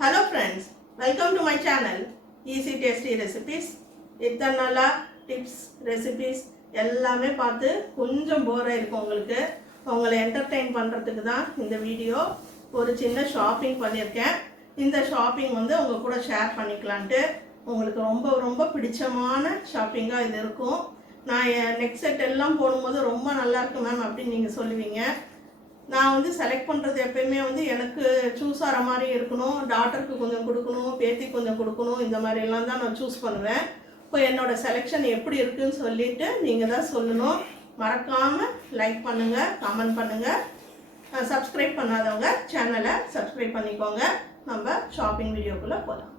Hello friends welcome to my channel easy tasty recipes இத்தனை நாளாக tips recipes எல்லாமே பார்த்து கொஞ்சம் போராக இருக்கும் உங்களுக்கு. உங்களை என்டர்டெயின் பண்ணுறதுக்கு தான் இந்த வீடியோ ஒரு சின்ன ஷாப்பிங் பண்ணியிருக்கேன். இந்த ஷாப்பிங் வந்து உங்கள் கூட ஷேர் பண்ணிக்கலான்ட்டு உங்களுக்கு ரொம்ப ரொம்ப பிடிச்சமான ஷாப்பிங்காக இது இருக்கும். நான் என் நெக் செட் எல்லாம் போடும்போது ரொம்ப நல்லா இருக்கு மேம் அப்படின்னு நீங்கள் சொல்லுவீங்க. நான் வந்து செலக்ட் பண்ணுறது எப்பயுமே வந்து எனக்கு சூஸ் ஆகிற மாதிரி இருக்கணும். டாட்டருக்கு கொஞ்சம் கொடுக்கணும் பேத்தி கொஞ்சம் கொடுக்கணும் இந்த மாதிரிலாம் தான் நான் சூஸ் பண்ணுவேன். இப்போ என்னோட செலெக்ஷன் எப்படி இருக்குன்னு சொல்லிட்டு நீங்கள் தான் சொல்லணும். மறக்காமல் லைக் பண்ணுங்கள் கமெண்ட் பண்ணுங்கள் சப்ஸ்கிரைப் பண்ணாதவங்க சேனலை சப்ஸ்கிரைப் பண்ணிக்கோங்க. நம்ம ஷாப்பிங் வீடியோக்குள்ளே போகலாம்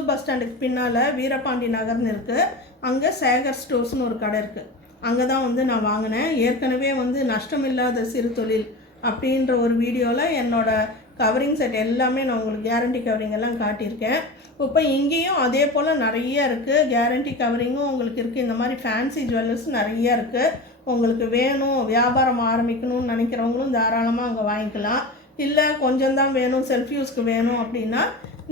புது பஸ் ஸ்டாண்டுக்கு பின்னால் வீரபாண்டி நகர்னு இருக்குது அங்கே சேகர் ஸ்டோர்ஸ்னு ஒரு கடை இருக்குது அங்கே தான் வந்து நான் வாங்கினேன். ஏற்கனவே வந்து நஷ்டமில்லாத சிறு தொழில் அப்படின்ற ஒரு வீடியோவில் என்னோட கவரிங் செட் எல்லாமே நான் உங்களுக்கு கேரண்டி கவரிங் எல்லாம் காட்டியிருக்கேன். இப்போ இங்கேயும் அதே போல் நிறைய இருக்குது கேரண்டி கவரிங்கும் உங்களுக்கு இருக்குது இந்த மாதிரி ஃபேன்சி ஜுவல்லர்ஸ் நிறைய இருக்குது உங்களுக்கு வேணும் வியாபாரம் ஆரம்பிக்கணும்னு நினைக்கிறவங்களும் தாராளமாக அங்கே வாங்கிக்கலாம். இல்லை கொஞ்சம் தான் வேணும் செல்ஃப் யூஸ்க்கு வேணும் அப்படின்னா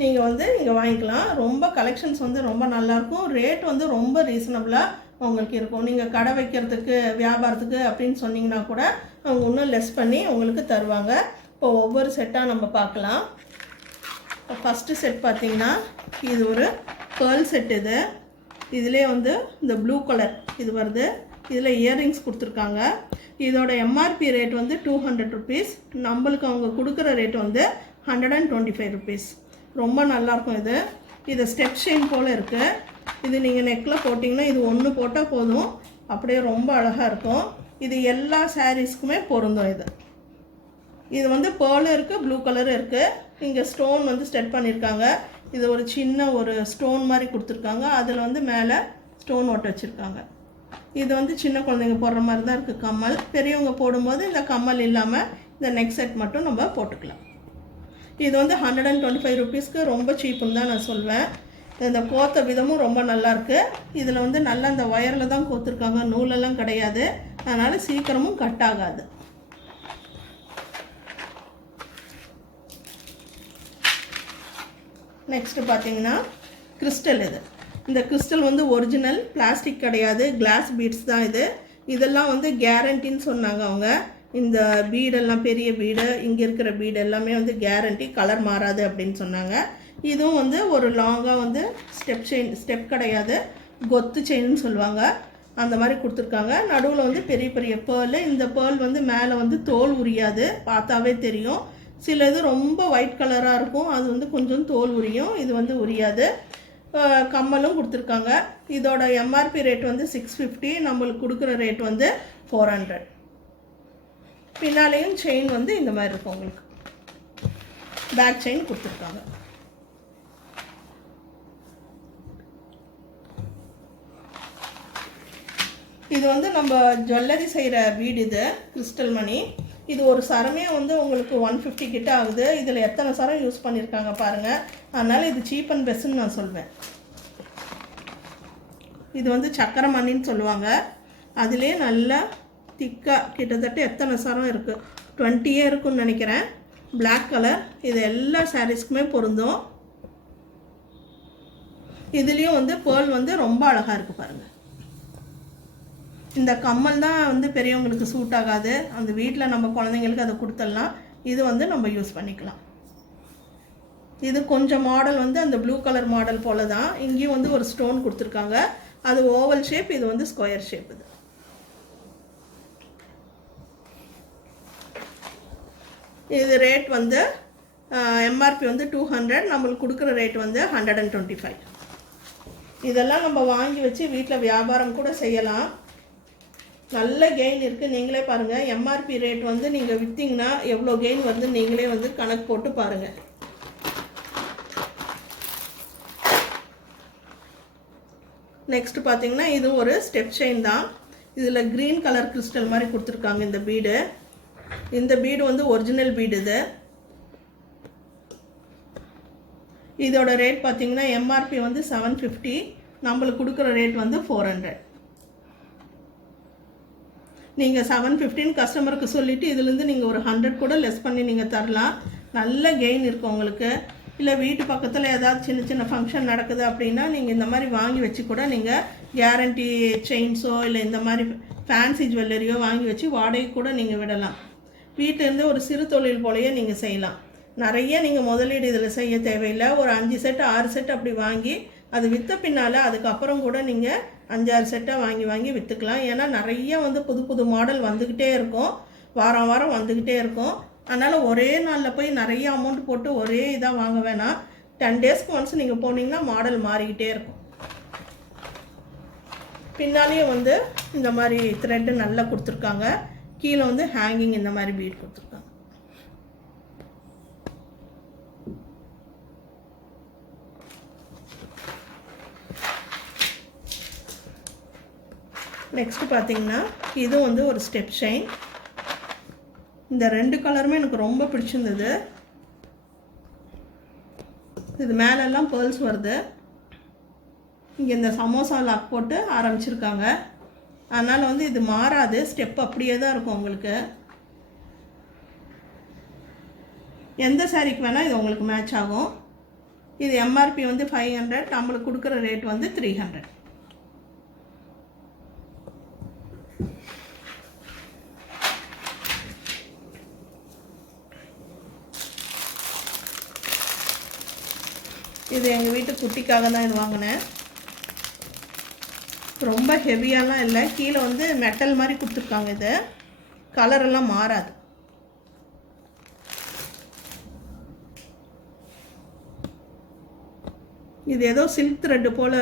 நீங்கள் வந்து இங்கே வாங்கிக்கலாம். ரொம்ப கலெக்ஷன்ஸ் வந்து ரொம்ப நல்லாயிருக்கும். ரேட் வந்து ரொம்ப ரீசனபிளாக உங்களுக்கு இருக்கும். நீங்கள் கடை வைக்கிறதுக்கு வியாபாரத்துக்கு அப்படின்னு சொன்னீங்கன்னா கூட அவங்க இன்னும் லெஸ் பண்ணி உங்களுக்கு தருவாங்க. இப்போ ஒவ்வொரு செட்டாக நம்ம பார்க்கலாம். ஃபஸ்ட்டு செட் பார்த்தீங்கன்னா இது ஒரு பேர்ல் செட் இது. இதிலே வந்து இந்த ப்ளூ கலர் இது வருது. இதில் இயரிங்ஸ் கொடுத்துருக்காங்க. இதோட எம்ஆர்பி ரேட் வந்து டூ ஹண்ட்ரட் ருபீஸ் நம்மளுக்கு அவங்க கொடுக்குற ரேட் வந்து hundred and twenty five rupees ரொம்ப நல்லாயிருக்கும் இது. இது ஸ்டெப் ஷெயின் போல் இருக்குது இது நீங்கள் நெக்கில் போட்டிங்கன்னா இது ஒன்று போட்டால் போதும். அப்படியே ரொம்ப அழகாக இருக்கும். இது எல்லா சாரீஸ்க்குமே பொருந்தும் இது. இது வந்து பேர்லும் இருக்குது ப்ளூ கலரும் இருக்குது இங்கே ஸ்டோன் வந்து ஸ்டெட் பண்ணியிருக்காங்க இது ஒரு சின்ன ஒரு ஸ்டோன் மாதிரி கொடுத்துருக்காங்க. அதில் வந்து மேலே ஸ்டோன் ஒட்ட வச்சுருக்காங்க. இது வந்து சின்ன குழந்தைங்க போடுற மாதிரி தான் இருக்குது கம்மல். பெரியவங்க போடும்போது இந்த கம்மல் இல்லாமல் இந்த நெக் செட் மட்டும் நம்ம போட்டுக்கலாம். இது வந்து ஹண்ட்ரட் அண்ட் டுவெண்ட்டி ஃபைவ் ருபீஸ்க்கு ரொம்ப சீப்புன்னு தான் நான் சொல்வேன். இந்த கோத்த விதமும் ரொம்ப நல்லாயிருக்கு இதில் வந்து நல்லா அந்த ஒயரில் தான் கோத்துருக்காங்க. நூலெல்லாம் கிடையாது. அதனால் சீக்கிரமும் கட் ஆகாது. நெக்ஸ்ட்டு பார்த்தீங்கன்னா கிறிஸ்டல் இது. இந்த கிறிஸ்டல் வந்து ஒரிஜினல் பிளாஸ்டிக் கிடையாது. கிளாஸ் பீட்ஸ் தான் இது. இதெல்லாம் வந்து கேரண்டின்னு சொன்னாங்க அவங்க. இந்த பீடெல்லாம் பெரிய பீடு இங்கே இருக்கிற பீடு எல்லாமே வந்து கேரண்டி கலர் மாறாது அப்படின்னு சொன்னாங்க. இதுவும் வந்து ஒரு லாங்காக வந்து ஸ்டெப் செயின் ஸ்டெப் கிடையாது. கொத்து செயின்னு சொல்லுவாங்க. அந்த மாதிரி கொடுத்துருக்காங்க. நடுவில் வந்து பெரிய பெரிய பேர்ல் இந்த பேர்ல் வந்து மேலே வந்து தோல் உரியாது. பார்த்தாவே தெரியும். சில இது ரொம்ப ஒயிட் கலராக இருக்கும். அது வந்து கொஞ்சம் தோல் உரியும். இது வந்து உரியாது. கம்மலும் கொடுத்துருக்காங்க. இதோட எம்ஆர்பி ரேட் வந்து சிக்ஸ் ஃபிஃப்டி நம்மளுக்கு கொடுக்குற ரேட் வந்து ஃபோர் ஹண்ட்ரட் பின்னாலேயும் செயின் வந்து இந்த மாதிரி இருக்கும் உங்களுக்கு. பேக் செயின் கொடுத்துருக்காங்க. இது வந்து நம்ம ஜுவல்லரி செய்கிற வீடு இது கிறிஸ்டல் மணி இது ஒரு சரமே வந்து உங்களுக்கு ஒன் ஃபிஃப்டி கிட்ட ஆகுது. இதில் எத்தனை சரம் யூஸ் பண்ணியிருக்காங்க பாருங்கள் அதனால் இது சீப் அண்ட் பெஸ்ட்னு நான் சொல்வேன். இது வந்து சக்கரை மணின்னு சொல்லுவாங்க. அதிலே நல்லா திக்காக கிட்டத்தட்ட எத்தனை சரம் இருக்குது டுவெண்ட்டியே இருக்குன்னு நினைக்கிறேன். பிளாக் கலர் இது எல்லா சாரீஸ்க்குமே பொருந்தும். இதுலேயும் வந்து பேர்ல் வந்து ரொம்ப அழகாக இருக்குது பாருங்கள் இந்த கம்மல் தான் வந்து பெரியவங்களுக்கு சூட் ஆகாது. அந்த வீட்டில் நம்ம குழந்தைங்களுக்கு அதை கொடுத்துடலாம். இது வந்து நம்ம யூஸ் பண்ணிக்கலாம். இது கொஞ்சம் மாடல் வந்து அந்த ப்ளூ கலர் மாடல் போல தான் இங்கேயும் வந்து ஒரு ஸ்டோன் கொடுத்துருக்காங்க. அது ஓவல் ஷேப் இது வந்து ஸ்கொயர் ஷேப் இது. இது ரேட் வந்து எம்ஆர்பி வந்து டூ ஹண்ட்ரட் நம்மளுக்கு கொடுக்குற ரேட் வந்து ஹண்ட்ரட் அண்ட் டுவெண்ட்டி ஃபைவ் இதெல்லாம் நம்ம வாங்கி வச்சு வீட்டில் வியாபாரம் கூட செய்யலாம். நல்ல கெயின் இருக்குது நீங்களே பாருங்கள் எம்ஆர்பி ரேட் வந்து நீங்கள் விற்றீங்கன்னா எவ்வளோ கெயின் வந்து நீங்களே வந்து கணக்கு போட்டு பாருங்கள் நெக்ஸ்ட் பார்த்தீங்கன்னா இது ஒரு ஸ்டெப் செயின் தான். இதில் க்ரீன் கலர் கிறிஸ்டல் மாதிரி கொடுத்துருக்காங்க இந்த பீடு இந்த பீடு வந்து ஒரிஜினல் பீடு இது. இதோட ரேட் பார்த்தீங்கன்னா எம்ஆர்பி வந்து செவன் ஃபிஃப்டி நம்மளுக்கு கொடுக்குற ரேட் வந்து ஃபோர் ஹண்ட்ரட் நீங்கள் செவன் ஃபிஃப்டின் கஸ்டமருக்கு சொல்லிவிட்டு இதுலேருந்து நீங்கள் ஒரு ஹண்ட்ரட் கூட லெஸ் பண்ணி நீங்கள் தரலாம். நல்ல கெயின் இருக்கும் உங்களுக்கு. இல்லை வீட்டு பக்கத்தில் ஏதாவது சின்ன சின்ன ஃபங்க்ஷன் நடக்குது அப்படின்னா நீங்கள் இந்த மாதிரி வாங்கி வச்சு கூட நீங்கள் கேரண்டி செயின்ஸோ இல்லை இந்த மாதிரி ஃபேன்சி ஜுவல்லரியோ வாங்கி வச்சு வாடகை கூட நீங்கள் விடலாம். வீட்டிலேருந்து ஒரு சிறு தொழில் போலயே நீங்கள் செய்யலாம். நிறைய நீங்கள் முதலீடு இதில் செய்ய தேவையில்லை. ஒரு அஞ்சு செட் ஆறு செட் அப்படி வாங்கி அது விற்ற பின்னால் அதுக்கப்புறம் கூட நீங்கள் அஞ்சாறு செட்டாக வாங்கி வாங்கி விற்றுக்கலாம் ஏன்னா நிறைய வந்து புது புது மாடல் வந்துக்கிட்டே இருக்கும். வாரம் வாரம் வந்துக்கிட்டே இருக்கும். அதனால் ஒரே நாளில் போய் நிறைய அமௌண்ட் போட்டு ஒரே இதாக வாங்க வேணாம். டென் டேஸ்க்கு ஒன்ஸ் நீங்கள் போனீங்கன்னா மாடல் மாறிக்கிட்டே இருக்கும். பின்னாலேயும் வந்து இந்த மாதிரி த்ரெட்டு நல்லா கொடுத்துருக்காங்க. கீழே வந்து ஹேங்கிங் இந்த மாதிரி பீட் கொடுத்துருக்காங்க. நெக்ஸ்ட் பார்த்தீங்கன்னா இது வந்து ஒரு ஸ்டெப் ஷைன் இந்த ரெண்டு கலருமே எனக்கு ரொம்ப பிடிச்சிருந்தது. இது மேலெல்லாம் பேர்ல்ஸ் வருது. இங்கே இந்த சமோசா லாக் போட்டு ஆரம்பிச்சிருக்காங்க. அதனால் வந்து இது மாறாது. ஸ்டெப் அப்படியே தான் இருக்கும் உங்களுக்கு. எந்த சாரீக்கு வேணால் இது உங்களுக்கு மேட்ச் ஆகும். இது எம்ஆர்பி வந்து ஃபைவ் ஹண்ட்ரட் நம்மளுக்கு கொடுக்குற ரேட் வந்து த்ரீ ஹண்ட்ரட் இது எங்கள் வீட்டு குட்டிக்காக தான் இது வாங்கினேன். ரொம்ப ஹெவியாலாம் இல்லை. கீழே வந்து மெட்டல் மாதிரி கொடுத்துருக்காங்க இது. கலரெல்லாம் மாறாது. இது ஏதோ சில்க் த்ரெட்டு போல்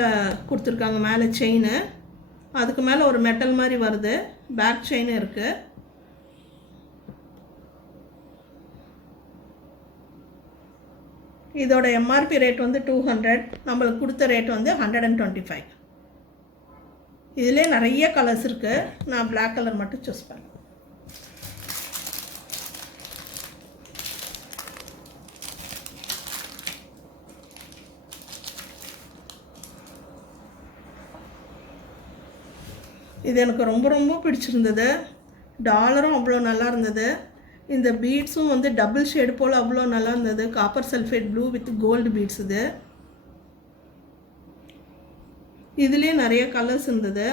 கொடுத்துருக்காங்க மேலே செயின் அதுக்கு மேலே ஒரு மெட்டல் மாதிரி வருது. பேக் செயின் இருக்குது இதோட எம்ஆர்பி ரேட் வந்து டூ ஹண்ட்ரட் நம்மளுக்கு கொடுத்த ரேட் வந்து ஹண்ட்ரட் அண்ட் டுவெண்ட்டி ஃபைவ் இதிலே நிறைய கலர்ஸ் இருக்குது நான் பிளாக் கலர் மட்டும் சூஸ் பண்ணேன் இது எனக்கு ரொம்ப ரொம்ப பிடிச்சிருந்தது. டாலரும் அவ்வளோ நல்லா இருந்தது. இந்த பீட்ஸும் வந்து டபுள் ஷேடு போல் அவ்வளோ நல்லா இருந்தது. Copper sulphate blue with gold beads இது. இதுலேயே நிறைய கலர்ஸ் இருந்தது.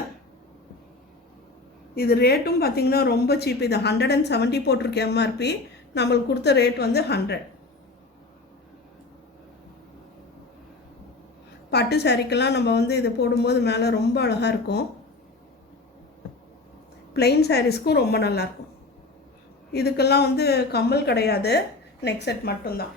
இது ரேட்டும் பார்த்தீங்கன்னா ரொம்ப சீப் இது ஹண்ட்ரட் அண்ட் செவன்ட்டி போட்டிருக்கு எம்ஆர்பி நம்மளுக்கு கொடுத்த ரேட் வந்து ஹண்ட்ரட் பட்டு சாரிக்கெல்லாம் நம்ம வந்து இதை போடும்போது மேலே ரொம்ப அழகாக இருக்கும். பிளெயின் சாரீஸ்க்கும் ரொம்ப நல்லாயிருக்கும் இதுக்கெல்லாம் வந்து கம்மல் கிடையாது. நெக் செட் மட்டும்தான்.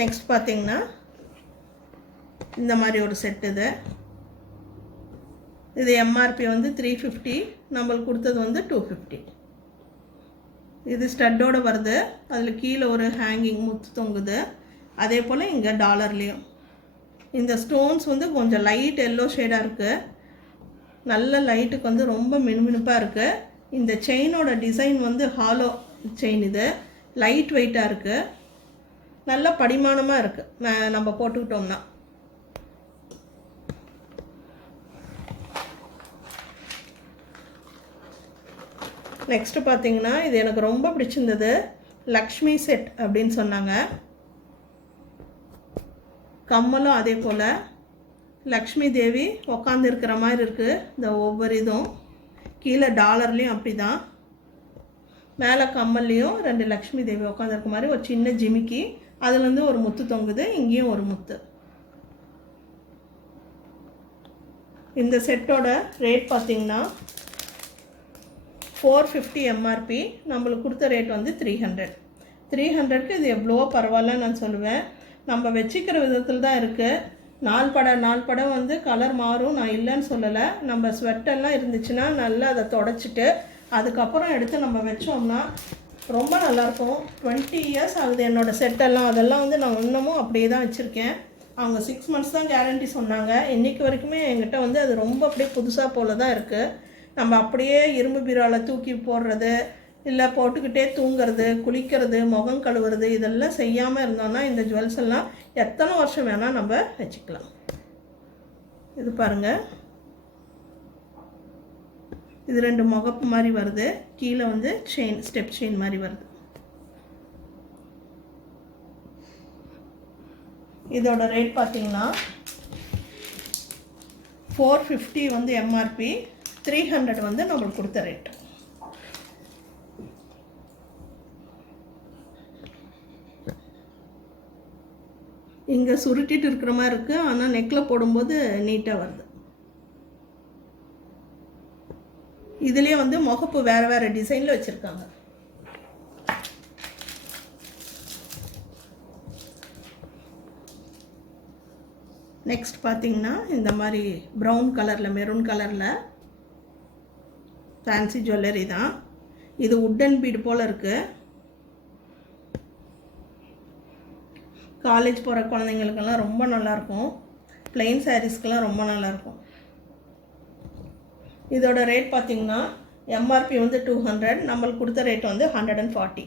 நெக்ஸ்ட் பார்த்தீங்கன்னா இந்த மாதிரி ஒரு செட் இது. இது எம்ஆர்பி வந்து த்ரீ ஃபிஃப்டி நம்மளுக்கு கொடுத்தது வந்து டூ ஃபிஃப்டி இது ஸ்டட்டோடு வருது. அதில் கீழே ஒரு ஹேங்கிங் முத்து தொங்குது. அதே போல் இங்கே டாலர்லேயும் இந்த ஸ்டோன்ஸ் வந்து கொஞ்சம் லைட் எல்லோ ஷேடாக இருக்குது நல்ல லைட்டுக்கு வந்து ரொம்ப மினுமினுப்பாக இருக்குது இந்த செயினோட டிசைன் வந்து ஹாலோ செயின் இது. லைட் வெயிட்டாக இருக்குது நல்ல படிமானமாக இருக்குது நம்ம போட்டுக்கிட்டோம்னா. நெக்ஸ்ட்டு பார்த்தீங்கன்னா இது எனக்கு ரொம்ப பிடிச்சிருந்தது. லக்ஷ்மி செட் அப்படின்னு சொன்னாங்க. கம்மலும் அதே போல். லக்ஷ்மி தேவி உக்காந்துருக்கிற மாதிரி இருக்குது இந்த ஒவ்வொரு இதுவும். கீழே டாலர்லேயும் அப்படி தான் மேலே கம்மல்லையும் ரெண்டு லக்ஷ்மி தேவி உட்காந்துருக்க மாதிரி ஒரு சின்ன ஜிமிக்கி. அதுலேருந்து ஒரு முத்து தொங்குது இங்கேயும் ஒரு முத்து. இந்த செட்டோட ரேட் பார்த்தீங்கன்னா ஃபோர் ஃபிஃப்டி எம்ஆர்பி நம்மளுக்கு கொடுத்த ரேட் வந்து த்ரீ ஹண்ட்ரட் த்ரீ ஹண்ட்ரட்க்கு இது எவ்வளோ பரவாயில்ல நான் சொல்லுவேன். நம்ம வச்சுக்கிற விதத்தில் தான் இருக்குது நாள் படம் நாள் படம் வந்து கலர் மாறும். நான் இல்லைன்னு சொல்லலை. நம்ம ஸ்வெட்டெல்லாம் இருந்துச்சுன்னா நல்லா அதை தொடச்சிட்டு அதுக்கப்புறம் எடுத்து நம்ம வச்சோம்னா ரொம்ப நல்லாயிருக்கும். டுவெண்ட்டி இயர்ஸ் ஆகுது என்னோடய செட்டெல்லாம் அதெல்லாம் வந்து நான் இன்னமும் அப்படியே தான் வச்சுருக்கேன். அவங்க சிக்ஸ் மந்த்ஸ் தான் கேரண்டி சொன்னாங்க. இன்றைக்கி வரைக்குமே என்கிட்ட வந்து அது ரொம்ப அப்படியே புதுசாக போல தான் இருக்குது நம்ம அப்படியே இரும்பு பீரோவில் தூக்கி போடுறது இல்லை போட்டுக்கிட்டே தூங்குறது குளிக்கிறது முகம் கழுவுறது இதெல்லாம் செய்யாமல் இருந்தோம்னா இந்த ஜுவல்ஸ் எல்லாம் எத்தனை வருஷம் வேணால் நம்ம வச்சுக்கலாம். இது பாருங்கள் இது ரெண்டு முகப்பு மாதிரி வருது. கீழே வந்து செயின் ஸ்டெப் செயின் மாதிரி வருது. இதோட ரேட் பார்த்தீங்கன்னா ஃபோர் ஃபிஃப்டி வந்து எம்ஆர்பி த்ரீ ஹண்ட்ரட் வந்து நம்மளுக்கு கொடுத்த ரேட் இங்கே சுருட்டிட்டு இருக்கிற மாதிரி இருக்குது ஆனால் நெக்கில் போடும்போது நீட்டாக வருது. இதுலேயே வந்து முகப்பு வேறு வேறு டிசைனில் வச்சுருக்காங்க. நெக்ஸ்ட் பார்த்தீங்கன்னா இந்த மாதிரி ப்ரௌன் கலரில் மெரூன் கலரில் ஃபேன்சி ஜுவல்லரி தான். இது உட்டன் பீடு போல் இருக்குது காலேஜ் போகிற குழந்தைங்களுக்கெல்லாம் ரொம்ப நல்லாயிருக்கும் ப்ளெயின் சாரீஸ்க்கெல்லாம் ரொம்ப நல்லாயிருக்கும் இதோட ரேட் பார்த்தீங்கன்னா எம்ஆர்பி வந்து டூ ஹண்ட்ரட் நம்மளுக்கு கொடுத்த ரேட் வந்து ஹண்ட்ரட் அண்ட் ஃபார்ட்டி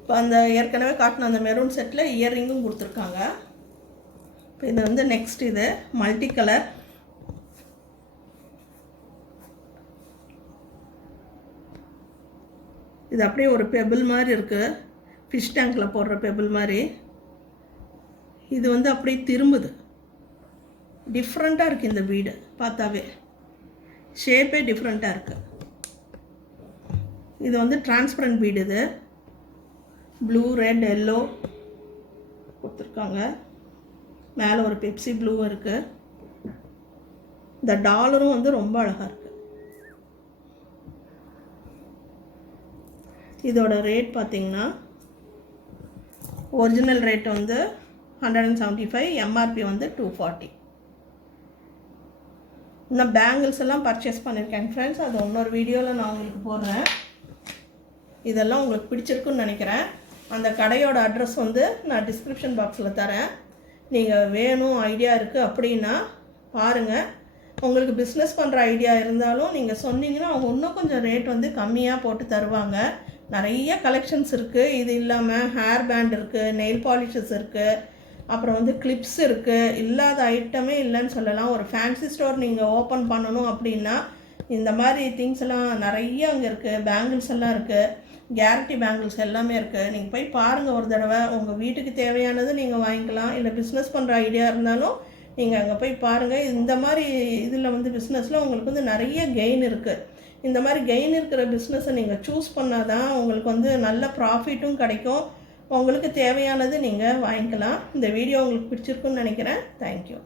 இப்போ அந்த ஏற்கனவே காட்டின அந்த மெரூன் செட்டில் இயர்ரிங்கும் கொடுத்துருக்காங்க. இப்போ இது வந்து நெக்ஸ்ட் இது மல்டி கலர் இது அப்படியே ஒரு பெபிள் மாதிரி இருக்குது ஃபிஷ் டேங்கில் போடுற பெபிள் மாதிரி. இது வந்து அப்படியே திரும்புது. டிஃப்ரெண்ட்டாக இருக்குது இந்த வீடு பார்த்தாவே. ஷேப்பே டிஃப்ரெண்ட்டாக இருக்குது இது வந்து டிரான்ஸ்பரண்ட் வீடு இது. ப்ளூ ரெட் எல்லோ கொடுத்துருக்காங்க. மேலே ஒரு பெப்சி ப்ளூவும் இருக்குது இந்த டாலரும் வந்து ரொம்ப அழகாக இருக்குது இதோட ரேட் பார்த்திங்கன்னா ஒரிஜினல் ரேட் வந்து hundred and seventy five MRP வந்து டூ ஃபார்ட்டி இன்னும் பேங்கிள்ஸ் எல்லாம் பர்ச்சேஸ் பண்ணியிருக்கேன் ஃப்ரெண்ட்ஸ் அது இன்னொரு வீடியோவில் நான் உங்களுக்கு போடுறேன். இதெல்லாம் உங்களுக்கு பிடிச்சிருக்குன்னு நினைக்கிறேன். அந்த கடையோட அட்ரஸ் வந்து நான் டிஸ்கிரிப்ஷன் பாக்ஸில் தரேன். நீங்கள் வேணும் ஐடியா இருக்குது அப்படின்னா பாருங்கள் உங்களுக்கு பிஸ்னஸ் பண்ணுற ஐடியா இருந்தாலும் நீங்கள் சொன்னீங்கன்னா அவங்க இன்னும் கொஞ்சம் ரேட் வந்து கம்மியாக போட்டு தருவாங்க. நிறைய கலெக்ஷன்ஸ் இருக்குது இது இல்லாமல் ஹேர் பேண்ட் இருக்குது நெயில் பாலிஷஸ் இருக்குது அப்புறம் வந்து கிளிப்ஸ் இருக்குது இல்லாத ஐட்டமே இல்லைன்னு சொல்லலாம். ஒரு ஃபேன்சி ஸ்டோர் நீங்கள் ஓப்பன் பண்ணணும் அப்படின்னா இந்த மாதிரி திங்ஸ் எல்லாம் நிறைய அங்கே இருக்குது பேங்கிள்ஸ் எல்லாம் இருக்குது கேரண்டி பேங்கிள்ஸ் எல்லாமே இருக்குது நீங்கள் போய் பாருங்கள் ஒரு தடவை. உங்கள் வீட்டுக்கு தேவையானது நீங்கள் வாங்கிக்கலாம். இல்லை பிஸ்னஸ் பண்ணுற ஐடியா இருந்தாலும் நீங்கள் அங்கே போய் பாருங்கள் இந்த மாதிரி இதில் வந்து பிஸ்னஸில் உங்களுக்கு வந்து நிறைய கெயின் இருக்குது இந்த மாதிரி கெயின் இருக்கிற பிஸ்னஸை நீங்கள் சூஸ் பண்ணால் தான் உங்களுக்கு வந்து நல்ல ப்ராஃபிட்டும் கிடைக்கும். உங்களுக்கு தேவையானது நீங்கள் வாங்கிக்கலாம். இந்த வீடியோ உங்களுக்கு பிடிச்சிருக்குன்னு நினைக்கிறேன். தேங்க்யூ